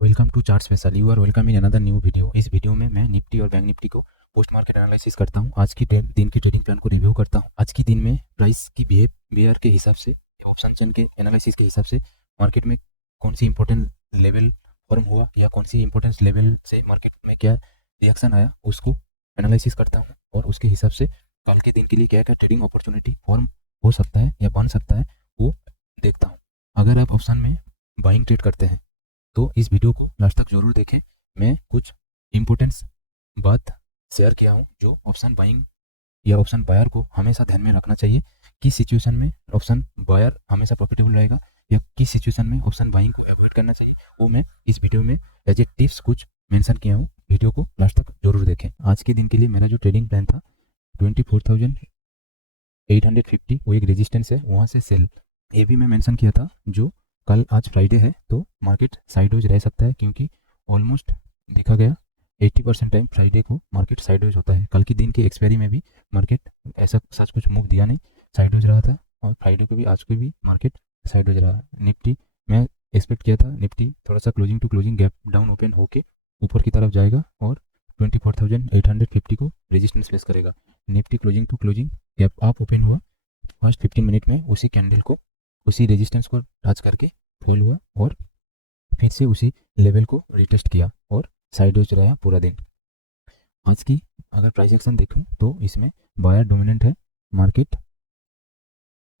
Welcome to chart special. You are welcome in another new video. इस video में मैं Nifty और bank Nifty को पोस्ट मार्केट एनालिसिस करता हूं। आज की दिन की ट्रेडिंग प्लान को रिव्यू करता हूं। आज की दिन में प्राइस की बिहेवियर के हिसाब से, ऑप्शन चेन के एनालिसिस के हिसाब से मार्केट में कौन सी इंपॉर्टेंट लेवल फॉर्म हुआ या कौन सी इंपॉर्टेंट लेवल से मार्केट में क्या रिएक्शन आया उसको एनालिसिस करता हूँ और उसके हिसाब से कल के दिन के लिए क्या क्या ट्रेडिंग अपॉर्चुनिटी फॉर्म हो सकता है या बन सकता है वो देखता हूँ। अगर आप ऑप्शन में बाइंग ट्रेड करते हैं तो इस वीडियो को लास्ट तक जरूर देखें। मैं कुछ इंपॉर्टेंस बात शेयर किया हूँ जो ऑप्शन बाइंग या ऑप्शन बायर को हमेशा ध्यान में रखना चाहिए। किस सिचुएशन में ऑप्शन बायर हमेशा प्रॉफिटेबल रहेगा या किस सिचुएशन में ऑप्शन बाइंग को अवॉइड करना चाहिए, वो मैं इस वीडियो में एज ए टिप्स कुछ मेंशन किया हूँ। वीडियो को लास्ट तक जरूर देखें। आज के दिन के लिए मेरा जो ट्रेडिंग प्लान था 24,850, वो एक रेजिस्टेंस है, वहाँ से सेल ये भी मैं मेंशन किया था। जो कल आज फ्राइडे है तो मार्केट साइडवेज रह सकता है क्योंकि ऑलमोस्ट देखा गया 80% टाइम फ्राइडे को मार्केट साइडवेज होता है। कल की दिन के एक्सपायरी में भी मार्केट ऐसा सच कुछ मूव दिया नहीं, साइडवेज रहा था और फ्राइडे को भी आज को भी मार्केट साइडवेज रहा। निफ्टी मैं एक्सपेक्ट किया था निफ्टी थोड़ा सा closing to closing gap down open होके ऊपर की तरफ जाएगा और 24,850 को रेजिस्टेंस फेस करेगा। Nifty closing to closing gap up open हुआ, फर्स्ट 15 मिनट में उसी कैंडल को उसी रेजिस्टेंस को टच करके फेल हुआ और फिर से उसी लेवल को रिटेस्ट किया और साइडवेज रहा पूरा दिन। आज की अगर प्राइस एक्शन देखूं तो इसमें बायर डोमिनेंट है। मार्केट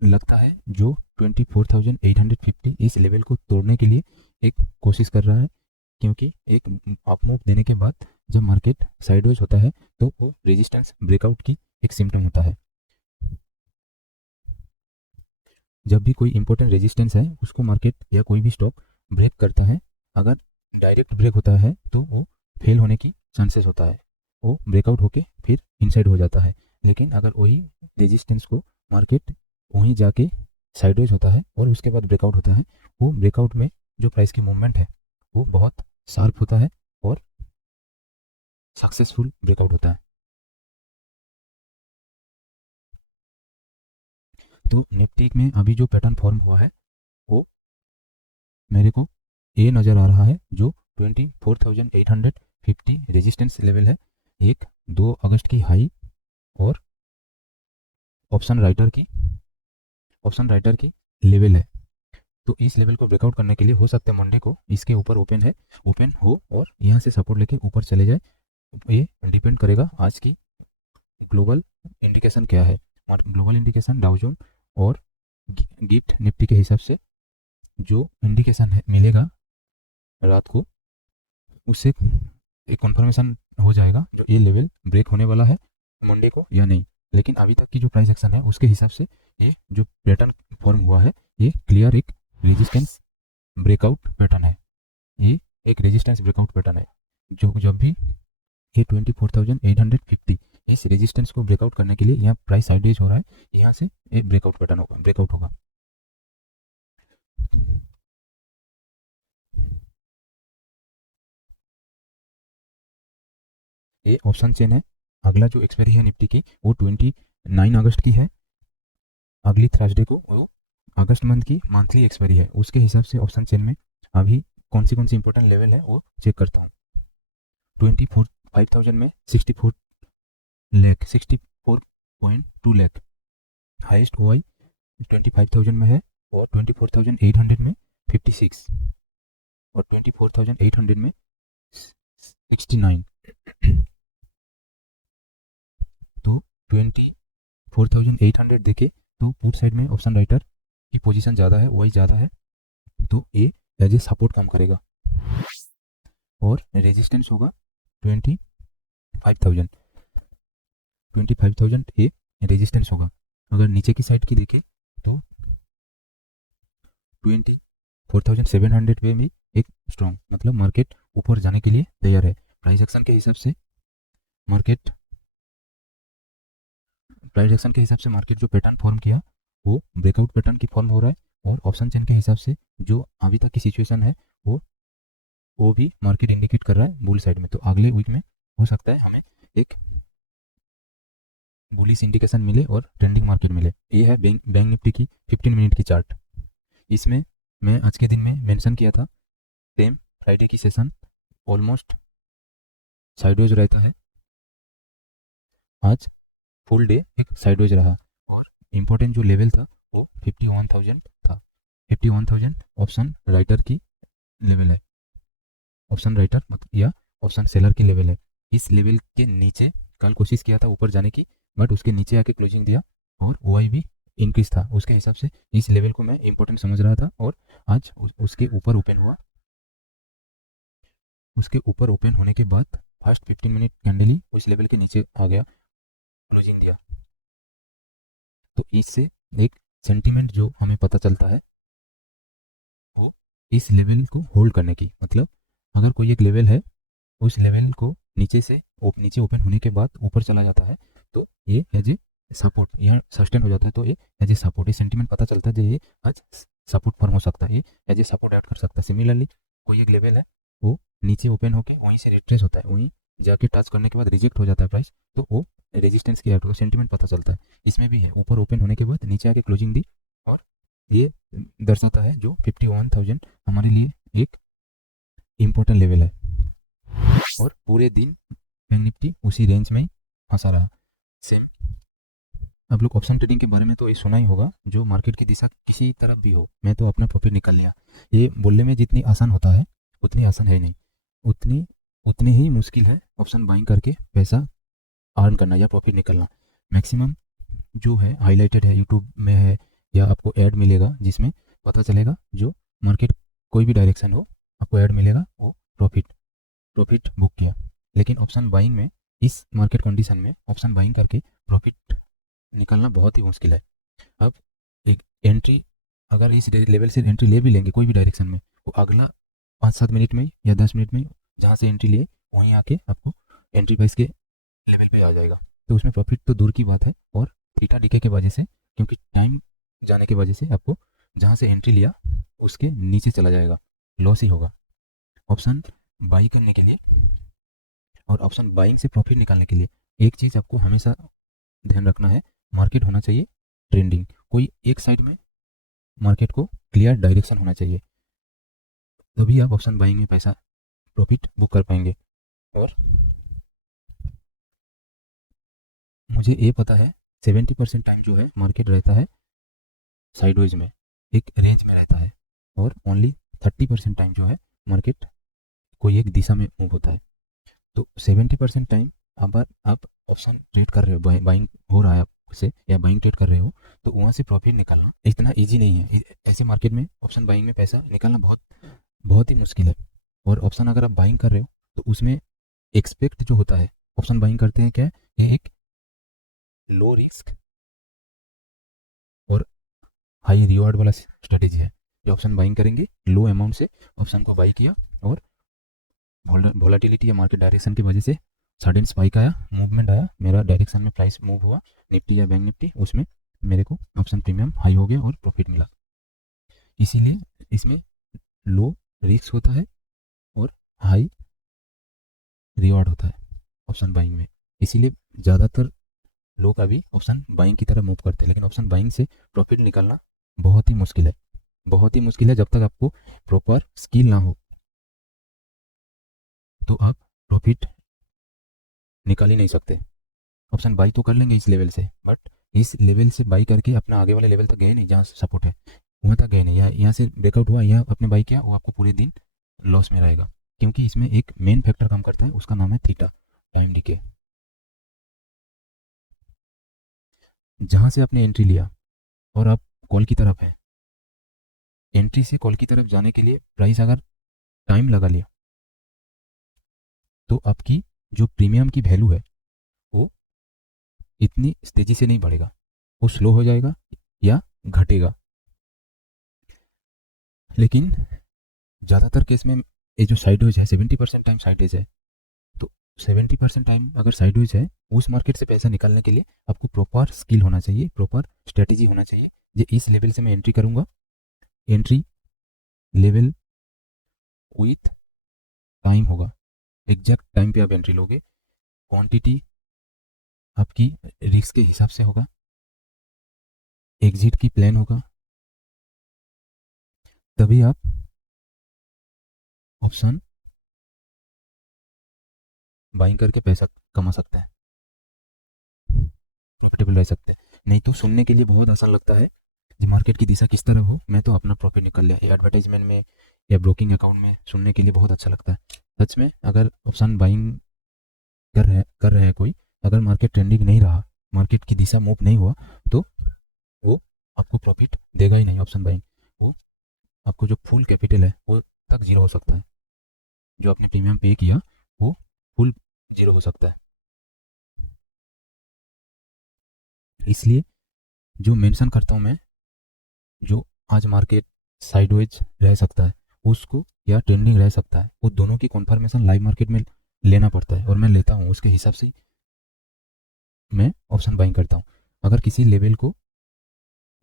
लगता है जो 24,850 इस लेवल को तोड़ने के लिए एक कोशिश कर रहा है, क्योंकि एक अप मूव देने के बाद जब मार्केट साइडवेज होता है तो वो रेजिस्टेंस ब्रेकआउट की एक सिम्टम होता है। जब भी कोई इंपॉर्टेंट रेजिस्टेंस है उसको मार्केट या कोई भी स्टॉक ब्रेक करता है, अगर डायरेक्ट ब्रेक होता है तो वो फेल होने की चांसेस होता है, वो ब्रेकआउट होके फिर इनसाइड हो जाता है। लेकिन अगर वही रेजिस्टेंस को मार्केट वहीं जाके साइडवेज होता है और उसके बाद ब्रेकआउट होता है, वो ब्रेकआउट में जो प्राइस की मूवमेंट है वो बहुत शार्प होता है और सक्सेसफुल ब्रेकआउट होता है। तो निफ्टी में अभी जो पैटर्न फॉर्म हुआ है वो मेरे को ये नज़र आ रहा है जो 24,850 रेजिस्टेंस लेवल है, एक 2 अगस्त की हाई और ऑप्शन राइटर की लेवल है। तो इस लेवल को ब्रेकआउट करने के लिए हो सकता है मंडे को इसके ऊपर ओपन हो और यहाँ से सपोर्ट लेके ऊपर चले जाए। ये डिपेंड करेगा आज की ग्लोबल इंडिकेशन क्या है। ग्लोबल इंडिकेशन डाउ और गिफ्ट निफ्टी के हिसाब से जो इंडिकेशन है मिलेगा रात को, उससे एक कन्फर्मेशन हो जाएगा जो ये लेवल ब्रेक होने वाला है मंडे को या नहीं। लेकिन अभी तक की जो प्राइस एक्शन है उसके हिसाब से ये जो पैटर्न फॉर्म हुआ है ये क्लियर एक रेजिस्टेंस ब्रेकआउट पैटर्न है। ये एक रेजिस्टेंस ब्रेकआउट पैटर्न है जो जब भी ये 24,850 इस रेजिस्टेंस को ब्रेकआउट करने के लिए यहाँ प्राइस साइडवेज हो रहा है, यहाँ से एक ब्रेकआउट पैटर्न होगा, ब्रेकआउट होगा। ये ऑप्शन चेन है। अगला जो एक्सपायरी है निफ्टी की वो 29 अगस्त की है। अगली थर्सडे को वो अगस्त मंथ की मंथली एक्सपायरी है, उसके हिसाब से ऑप्शन चेन में अभी कौन सी इंपॉर्टेंट लेवल है वो चेक करता हूँ। 24,500 में 64.2 लाख हाइस्ट हुआ 25,000 में है और 24,800 में 56 और 24,800 में 69। तो 24,800 देखे तो पुट साइड में ऑप्शन राइटर की पोजीशन ज़्यादा है, वही ज़्यादा है, तो ये एज ए सपोर्ट काम करेगा और रेजिस्टेंस होगा 25,000। 25,000 ये रेजिस्टेंस होगा। अगर नीचे की साइड की देखें तो 24,700 पे भी एक स्ट्रॉन्ग, मतलब मार्केट ऊपर जाने के लिए तैयार है। प्राइस एक्शन के हिसाब से मार्केट जो पैटर्न फॉर्म किया वो ब्रेकआउट पैटर्न की फॉर्म हो रहा है और ऑप्शन चेन के हिसाब से जो अभी तक की सिचुएशन है वो भी मार्केट इंडिकेट कर रहा है बुल साइड में। तो अगले वीक में हो सकता है हमें एक बुलिश इंडिकेशन मिले और ट्रेंडिंग मार्केट मिले। ये है बैंक निफ्टी की 15 मिनट की चार्ट। इसमें मैं आज के दिन में मेंशन किया था सेम फ्राइडे की सेशन ऑलमोस्ट साइडवेज रहता है। आज फुल डे एक साइडवेज रहा और इम्पोर्टेंट जो लेवल था वो 51,000 था। 51,000 ऑप्शन राइटर की लेवल है, ऑप्शन राइटर मतलब या ऑप्शन सेलर की लेवल है। इस लेवल के नीचे कल कोशिश किया था ऊपर जाने की, बट उसके नीचे आके क्लोजिंग दिया और ओआई भी इंक्रीज था। उसके हिसाब से इस लेवल को मैं इंपॉर्टेंट समझ रहा था और आज उसके ऊपर ओपन हुआ। उसके ऊपर ओपन होने के बाद फर्स्ट 15 मिनट कैंडल ही उस लेवल के नीचे आ गया, क्लोजिंग दिया। तो इससे एक सेंटीमेंट जो हमें पता चलता है वो इस लेवल को होल्ड करने की, मतलब अगर कोई एक लेवल है उस लेवल को नीचे से नीचे ओपन होने के बाद ऊपर चला जाता है तो ये एज ए सपोर्ट यहाँ सस्टेन हो जाता है। तो ये एज ए सपोर्ट, ये सेंटीमेंट पता चलता है जो ये आज सपोर्ट फॉर्म हो सकता है, ये एज ए सपोर्ट ऐड कर सकता है। सिमिलरली कोई एक लेवल है वो नीचे ओपन होकर वहीं से रिट्रेस होता है, वहीं जाके टच करने के बाद रिजेक्ट हो जाता है प्राइस, तो वो रेजिस्टेंस की ऐड सेंटीमेंट पता चलता है। इसमें भी है, ऊपर ओपन होने के बाद नीचे आके क्लोजिंग दी और ये दर्शाता है जो 51,000 हमारे लिए एक इम्पोर्टेंट लेवल है। और पूरे दिन बैंक निफ्टी उसी रेंज में ही फंसा रहा। सेम आप लोग ऑप्शन ट्रेडिंग के बारे में तो ये सुना ही होगा, जो मार्केट की दिशा किसी तरफ भी हो मैं तो अपना प्रॉफिट निकाल लिया। ये बोलने में जितनी आसान होता है उतनी आसान है नहीं, उतनी उतनी ही मुश्किल है ऑप्शन बाइंग करके पैसा अर्न करना या प्रॉफिट निकलना। मैक्सिमम जो है हाईलाइटेड है, यूट्यूब में है या आपको ऐड मिलेगा जिसमें पता चलेगा जो मार्केट कोई भी डायरेक्शन हो आपको ऐड मिलेगा वो प्रॉफिट प्रॉफिट बुक किया। लेकिन ऑप्शन बाइंग में इस मार्केट कंडीशन में ऑप्शन बाइंग करके प्रॉफिट निकालना बहुत ही मुश्किल है। अब एक एंट्री अगर इस लेवल से एंट्री ले भी लेंगे कोई भी डायरेक्शन में, वो अगला 5-7 मिनट में या 10 मिनट में जहाँ से एंट्री लिए वहीं आके आपको एंट्री प्राइस के लेवल पे आ जाएगा। तो उसमें प्रॉफिट तो दूर की बात है, और थीटा डीके के वजह से, क्योंकि टाइम जाने की वजह से आपको जहाँ से एंट्री लिया उसके नीचे चला जाएगा, लॉस ही होगा। ऑप्शन बाई करने के लिए और ऑप्शन बाइंग से प्रॉफिट निकालने के लिए एक चीज़ आपको हमेशा ध्यान रखना है, मार्केट होना चाहिए ट्रेंडिंग। कोई एक साइड में मार्केट को क्लियर डायरेक्शन होना चाहिए, तभी आप ऑप्शन बाइंग में पैसा प्रॉफिट बुक कर पाएंगे। और मुझे ये पता है 70% टाइम जो है मार्केट रहता है साइडवेज में, एक रेंज में रहता है, और ओनली 30% टाइम जो है मार्केट कोई एक दिशा में मूव होता है। तो 70% टाइम अगर आप ऑप्शन ट्रेड कर रहे हो, बाइंग हो रहा है आपसे या बाइंग ट्रेड कर रहे हो, तो वहाँ से प्रॉफिट निकालना इतना इजी नहीं है। ऐसे मार्केट में ऑप्शन बाइंग में पैसा निकालना बहुत बहुत ही मुश्किल है। और ऑप्शन अगर आप बाइंग कर रहे हो तो उसमें एक्सपेक्ट जो होता है, ऑप्शन बाइंग करते हैं क्या, ये एक लो रिस्क और हाई रिवॉर्ड वाला स्ट्रेटेजी है। जो ऑप्शन बाइंग करेंगे लो अमाउंट से ऑप्शन को बाई किया और वॉलेटिलिटी या मार्केट डायरेक्शन की वजह से सडन स्पाइक आया, मूवमेंट आया, मेरा डायरेक्शन में प्राइस मूव हुआ निफ्टी या बैंक निफ्टी, उसमें मेरे को ऑप्शन प्रीमियम हाई हो गया और प्रॉफिट मिला। इसीलिए इसमें लो रिस्क होता है और हाई रिवॉर्ड होता है ऑप्शन बाइंग में। इसीलिए ज़्यादातर लोग अभी ऑप्शन बाइंग की तरफ मूव करते हैं, लेकिन ऑप्शन बाइंग से प्रॉफिट निकालना बहुत ही मुश्किल है, बहुत ही मुश्किल है। जब तक आपको प्रॉपर स्किल ना हो तो आप प्रॉफिट निकाल ही नहीं सकते। ऑप्शन बाई तो कर लेंगे इस लेवल से, बट इस लेवल से बाई करके अपना आगे वाले लेवल तक गए नहीं जहाँ सपोर्ट है, वहाँ तक गए नहीं। यहाँ से ब्रेकआउट हुआ, यहाँ अपने बाई किया, वो आपको पूरे दिन लॉस में रहेगा, क्योंकि इसमें एक मेन फैक्टर काम करता है, उसका नाम है थीटा, टाइम डिके। जहाँ से आपने एंट्री लिया और आप कॉल की तरफ है, एंट्री से कॉल की तरफ जाने के लिए प्राइस अगर टाइम लगा लिया तो आपकी जो प्रीमियम की वैल्यू है वो इतनी तेजी से नहीं बढ़ेगा, वो स्लो हो जाएगा या घटेगा। लेकिन ज़्यादातर केस में ये जो साइडवेज है 70% टाइम साइडवेज है, तो 70% टाइम अगर साइडवेज है उस मार्केट से पैसा निकालने के लिए आपको प्रॉपर स्किल होना चाहिए, प्रॉपर स्ट्रेटेजी होना चाहिए। ये इस लेवल से मैं एंट्री करूँगा, एंट्री लेवल विथ टाइम होगा, एग्जैक्ट टाइम पे आप एंट्री लोगे, क्वांटिटी आपकी रिस्क के हिसाब से होगा, एग्जिट की प्लान होगा, तभी आप ऑप्शन बाइंग करके पैसा कमा सकते हैं, प्रॉफिटेबल रह सकते हैं। नहीं तो सुनने के लिए बहुत आसान लगता है कि मार्केट की दिशा किस तरफ हो, मैं तो अपना प्रॉफिट निकल लिया, ये एडवर्टाइजमेंट में या ब्रोकिंग अकाउंट में सुनने के लिए बहुत अच्छा लगता है। सच में अगर ऑप्शन बाइंग कर रहे हैं कोई, अगर मार्केट ट्रेंडिंग नहीं रहा, मार्केट की दिशा मूव नहीं हुआ, तो वो आपको प्रॉफिट देगा ही नहीं ऑप्शन बाइंग। वो आपको जो फुल कैपिटल है वो तक जीरो हो सकता है, जो आपने प्रीमियम पे किया वो फुल जीरो हो सकता है। इसलिए जो मेंशन करता हूँ मैं, जो आज मार्केट साइडवेज रह सकता है उसको, या ट्रेंडिंग रह सकता है, वो दोनों की कॉन्फर्मेशन लाइव मार्केट में लेना पड़ता है, और मैं लेता हूँ, उसके हिसाब से मैं ऑप्शन बाइंग करता हूँ। अगर किसी लेवल को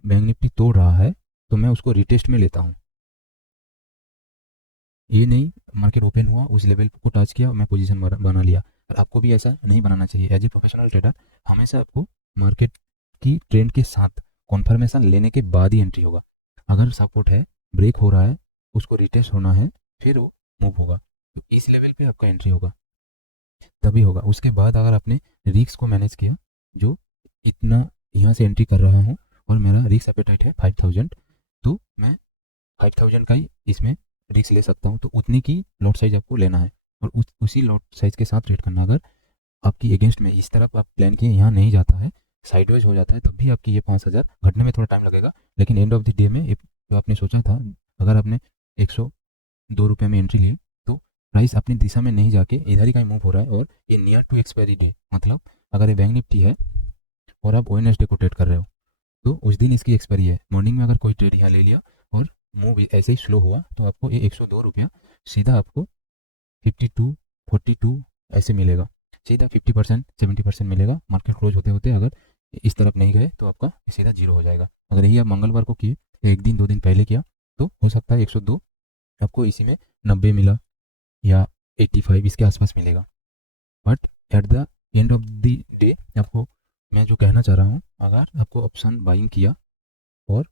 बैंक निफ्टी तोड़ रहा है तो मैं उसको रिटेस्ट में लेता हूँ। ये नहीं मार्केट ओपन हुआ, उस लेवल को टच किया, मैं पोजीशन बना लिया। और आपको भी ऐसा नहीं बनाना चाहिए। एज ए प्रोफेशनल ट्रेडर हमेशा आपको मार्केट की ट्रेंड के साथ कॉन्फर्मेशन लेने के बाद ही एंट्री होगा। अगर सपोर्ट है, ब्रेक हो रहा है, उसको रिटेस्ट होना है, फिर वो मूव होगा, इस लेवल पे आपका एंट्री होगा, तभी होगा। उसके बाद अगर आपने रिस्क को मैनेज किया, जो इतना यहाँ से एंट्री कर रहा हूँ और मेरा रिस्क एपेटाइट है 5000, तो मैं 5000 का ही इसमें रिस्क ले सकता हूँ, तो उतनी की लॉट साइज आपको लेना है और उसी लॉट साइज के साथ ट्रेड करना। अगर आपकी अगेंस्ट में इस तरफ आप प्लान किए यहाँ नहीं जाता है, साइडवेज हो जाता है, तब भी आपकी ये 5000 घटने में थोड़ा टाइम लगेगा, लेकिन एंड ऑफ द डे में जो आपने सोचा था, अगर आपने 102 रुपये में एंट्री ली, तो प्राइस अपनी दिशा में नहीं जाके इधर ही कहीं मूव हो रहा है, और ये नियर टू एक्सपायरी डे, मतलब अगर ये बैंक निफ्टी है और आप ONSD को ट्रेड कर रहे हो, तो उस दिन इसकी एक्सपायरी है। मॉर्निंग में अगर कोई ट्रेड यहाँ ले लिया और मूव ऐसे ही स्लो हुआ, तो आपको ये 102 रुपया सीधा आपको 52 42 ऐसे मिलेगा, सीधा 50% 70% मिलेगा। मार्केट क्लोज होते होते अगर इस तरफ नहीं गए तो आपका सीधा जीरो हो जाएगा। अगर यही आप मंगलवार को किए, एक दिन 2 दिन पहले किया, तो हो सकता है 102 आपको इसी में 90 मिला या 85 इसके आसपास मिलेगा। But at the end of the day आपको, मैं जो कहना चाह रहा हूँ, अगर आपको ऑप्शन बाइंग किया और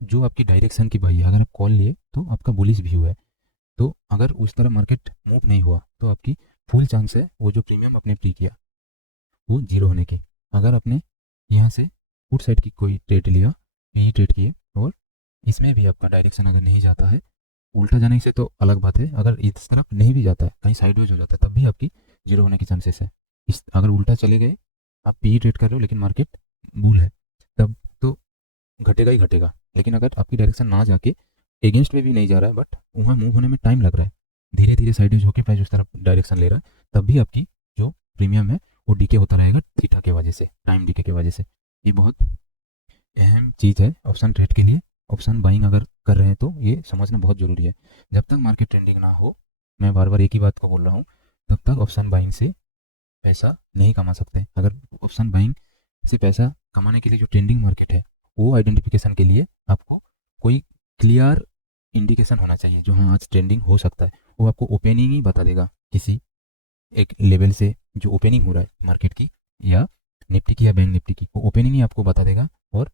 जो आपकी डायरेक्शन की बाई है, अगर आप कॉल लिए तो आपका बुलिश व्यू है, तो अगर उस तरह मार्केट मूव नहीं हुआ तो आपकी फुल चांस है वो जो प्रीमियम आपने प्री किया वो जीरो होने की। अगर आपने यहाँ से पुट साइड की कोई ट्रेड लिया, पी ट्रेड किए, और इसमें भी आपका डायरेक्शन अगर नहीं जाता है, उल्टा जाने से तो अलग बात है, अगर इस तरफ नहीं भी जाता है, कहीं साइडवेज हो जाता है, तब भी आपकी जीरो होने के चांसेस है। इस अगर उल्टा चले गए, आप पी ट्रेड कर रहे हो लेकिन मार्केट बुल है, तब तो घटेगा ही घटेगा। लेकिन अगर आपकी डायरेक्शन ना जाके अगेंस्ट में भी नहीं जा रहा है, बट वहाँ मूव होने में टाइम लग रहा है, धीरे धीरे साइड होकर प्राइस उस तरफ डायरेक्शन ले रहा है, तब भी आपकी जो प्रीमियम है वो डीके होता रहेगा थीटा के वजह से, टाइम डीके की वजह से। ये बहुत अहम चीज़ है ऑप्शन ट्रेड के लिए। ऑप्शन बाइंग अगर कर रहे हैं तो ये समझना बहुत ज़रूरी है। जब तक मार्केट ट्रेंडिंग ना हो, मैं बार बार एक ही बात को बोल रहा हूँ, तब तक ऑप्शन बाइंग से पैसा नहीं कमा सकते। अगर ऑप्शन बाइंग से पैसा कमाने के लिए जो ट्रेंडिंग मार्केट है, वो आइडेंटिफिकेशन के लिए आपको कोई क्लियर इंडिकेशन होना चाहिए, जो हाँ आज ट्रेंडिंग हो सकता है। वो आपको ओपनिंग ही बता देगा, किसी एक लेवल से जो ओपनिंग हो रहा है मार्केट की, या निफ्टी की या बैंक निफ्टी की, वो ओपनिंग ही आपको बता देगा। और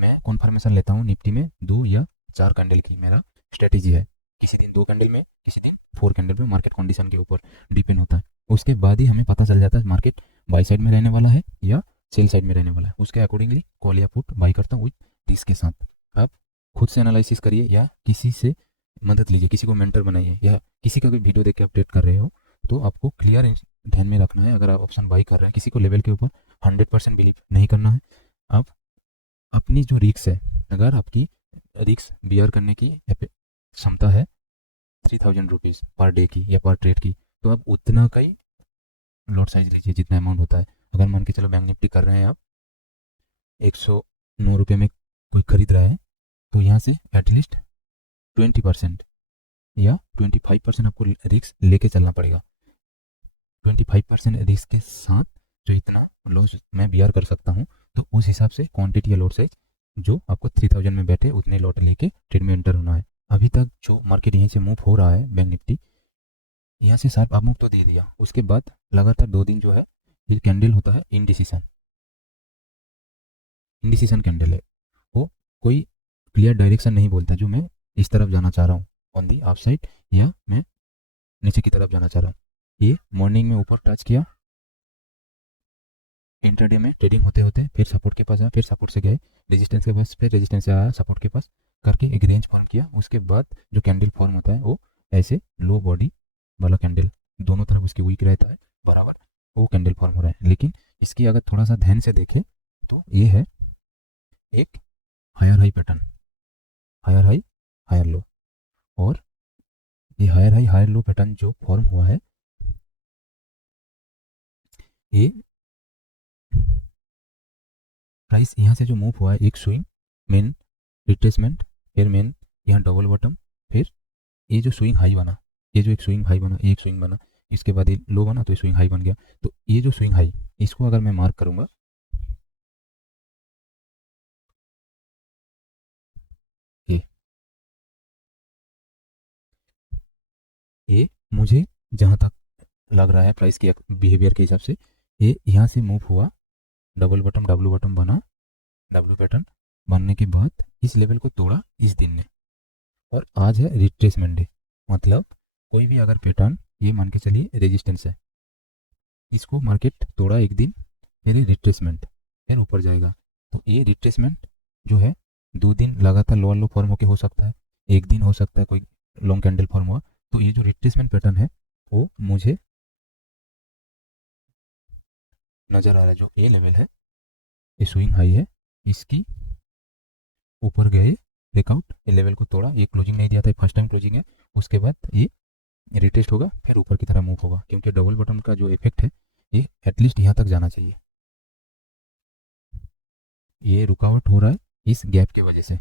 मैं कॉन्फर्मेशन लेता हूँ निफ्टी में 2 या 4 कैंडल की, मेरा स्ट्रेटेजी है। किसी दिन 2 कैंडल में, किसी दिन 4 कैंडल में, मार्केट कंडीशन के ऊपर डिपेंड होता है। उसके बाद ही हमें पता चल जाता है मार्केट बाई साइड में रहने वाला है या सेल साइड में रहने वाला है। उसके अकॉर्डिंगली कॉल या पुट बाई करता हूँ विथ रिस्क के साथ। आप खुद से एनालिसिस करिए या किसी से मदद लीजिए, किसी को मेंटर बनाइए, या किसी का भी वीडियो देख के अपडेट कर रहे हो, तो आपको क्लियर ध्यान में रखना है। अगर आप ऑप्शन बाई कर रहे हैं, किसी को लेवल के ऊपर 100% बिलीव नहीं करना है। आप अपनी जो रिक्स है, अगर आपकी रिक्स बियर करने की क्षमता है 3000 रुपीज़ पर डे की या पर ट्रेड की, तो आप उतना का ही लॉट साइज लीजिए जितना अमाउंट होता है। अगर मान के चलो बैंक निफ्टी कर रहे हैं आप 109 रुपये में कोई खरीद रहा है, तो यहाँ से एटलीस्ट 20% या 25% आपको रिक्स लेके चलना पड़ेगा। 25% रिस्क के साथ जो इतना लॉस मैं बियर कर सकता हूँ, तो उस हिसाब से क्वांटिटी या लॉट साइज जो आपको 3000 में बैठे उतने लॉट लेके ट्रेड में एंटर होना है। अभी तक जो मार्केट यहीं से मूव हो रहा है, बैंक निफ्टी यहाँ से शार्प अप मूव तो दे दिया, उसके बाद लगातार 2 दिन जो है ये कैंडल होता है इनडिसीजन, इनडिसीजन कैंडल है। वो कोई क्लियर डायरेक्शन नहीं बोलता, जो मैं इस तरफ जाना चाह रहा हूँ, ऑन दी अप साइड या मैं नीचे की तरफ जाना चाह रहा हूँ। ये मॉर्निंग में ऊपर टच किया, इंटरडे में ट्रेडिंग होते होते फिर सपोर्ट के पास आया, फिर सपोर्ट से गए रेजिस्टेंस के पास, फिर रेजिस्टेंस से आया सपोर्ट के पास करके एक रेंज फॉर्म किया। उसके बाद जो कैंडल फॉर्म होता है वो ऐसे लो बॉडी वाला कैंडल, दोनों तरफ उसकी वीक रहता है बराबर, वो कैंडल फॉर्म हो रहा है। लेकिन इसकी अगर थोड़ा सा ध्यान से देखें तो ये है एक higher high pattern, higher high higher low, और ये higher high higher low pattern जो फॉर्म हुआ है ये प्राइस यहाँ से जो मूव हुआ है, एक स्विंग, मेन रिट्रेसमेंट, फिर मेन यहाँ डबल बॉटम, फिर ये जो स्विंग हाई बना, ये जो एक स्विंग हाई बना, एक स्विंग बना, इसके बाद ये लो बना तो ये स्विंग हाई बन गया। तो ये जो स्विंग हाई, इसको अगर मैं मार्क करूंगा, ये मुझे जहाँ तक लग रहा है प्राइस के बिहेवियर के हिसाब से, ये यहाँ से मूव हुआ, डबल बॉटम डब्लू बॉटम बना, डब्लू पैटर्न बनने के बाद इस लेवल को तोड़ा इस दिन ने, और आज है रिट्रेसमेंट डे। मतलब कोई भी अगर पैटर्न, ये मान के चलिए रेजिस्टेंस है, इसको मार्केट तोड़ा एक दिन, फिर रिट्रेसमेंट, फिर ऊपर जाएगा। तो ये रिट्रेसमेंट जो है 2 दिन लगातार लोअर लो फॉर्म होके हो सकता है, एक दिन हो सकता है कोई लॉन्ग कैंडल फॉर्म हुआ। तो ये जो रिट्रेसमेंट पैटर्न है वो मुझे नज़र आ रहा है, जो ए लेवल है, ये स्विंग हाई है, इसकी ऊपर गए ब्रेकआउट, ये लेवल को तोड़ा, ये क्लोजिंग नहीं दिया था, फर्स्ट टाइम क्लोजिंग है, उसके बाद ये रिटेस्ट होगा, फिर ऊपर की तरफ मूव होगा, क्योंकि डबल बॉटम का जो इफेक्ट है ये एटलीस्ट यहाँ तक जाना चाहिए। ये रुकावट हो रहा है इस गैप की वजह से,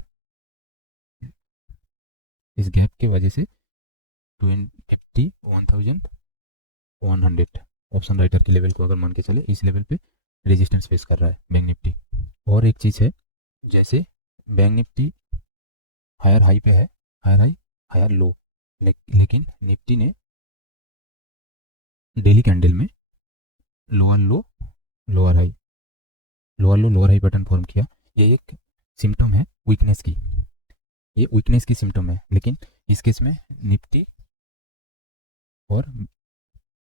इस गैप की वजह से 51,100 ऑप्शन राइटर के लेवल को अगर मान के चले, इस लेवल पे रेजिस्टेंस फेस कर रहा है बैंक निफ्टी। और एक चीज़ है, जैसे बैंक निफ्टी हायर हाई पे है, हायर हाई हायर लो, लेकिन निफ्टी ने डेली कैंडल में लोअर लो लोअर हाई, लोअर लो लोअर हाई पैटर्न फॉर्म किया। ये एक सिम्टम है वीकनेस की, ये वीकनेस की सिम्टम है। लेकिन इस केस में निफ्टी और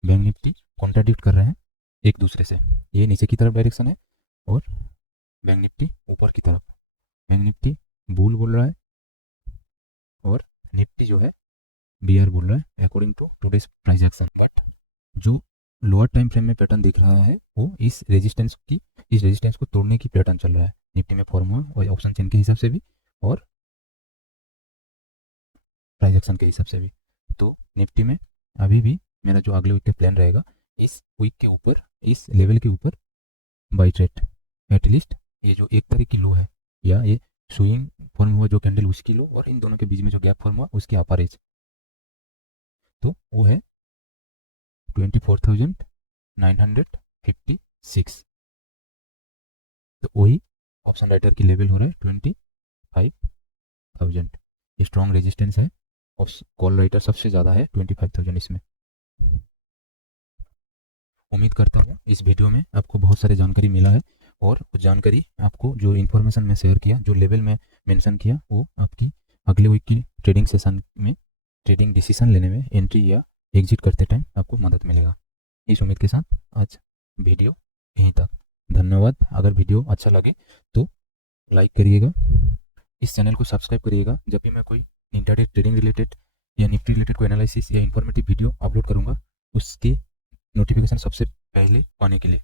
बैंक निफ्टी कॉन्ट्राडिक्ट कर रहे हैं एक दूसरे से, ये नीचे की तरफ डायरेक्शन है और बैंक निफ्टी ऊपर की तरफ। बैंक निफ्टी बुल बोल रहा है और निफ्टी जो है बियर बोल रहा है according to today's price action. But जो लोअर टाइम फ्रेम में पैटर्न दिख रहा है वो इस रेजिस्टेंस को तोड़ने की पैटर्न चल रहा है निफ्टी में फॉर्म हुआ, और ऑप्शन चेन के हिसाब से भी और प्राइस एक्शन के हिसाब से भी। तो निफ्टी में अभी भी मेरा जो अगले वीक का प्लान रहेगा, इस वीक के ऊपर, इस लेवल के ऊपर बाई ट्रेड, एटलीस्ट ये जो एक तारीख की लो है या ये स्विंग फॉर्म हुआ जो कैंडल उसकी लो, और इन दोनों के बीच में जो गैप फॉर्म हुआ उसकी अपर एज, तो वो है 24,956। तो वही ऑप्शन राइटर की लेवल हो रहा है 25,000। ये स्ट्रॉन्ग रेजिस्टेंस है और कॉल राइटर सबसे ज़्यादा है 25,000 इसमें। उम्मीद करता हूँ इस वीडियो में आपको बहुत सारी जानकारी मिला है, और जानकारी आपको जो इन्फॉर्मेशन मैं शेयर किया, जो लेवल में मेंशन किया, वो आपकी अगले वीक की ट्रेडिंग सेशन में ट्रेडिंग डिसीजन लेने में, एंट्री या एग्जिट करते टाइम आपको मदद मिलेगा। इस उम्मीद के साथ आज वीडियो यहीं तक। धन्यवाद। अगर वीडियो अच्छा लगे तो लाइक करिएगा, इस चैनल को सब्सक्राइब करिएगा। जब भी मैं कोई इंट्राडे ट्रेडिंग रिलेटेड या निफ्टी रिलेटेड कोई एनालिसिस या इन्फॉर्मेटिव वीडियो अपलोड करूँगा, उसके नोटिफिकेशन सबसे पहले पाने के लिए।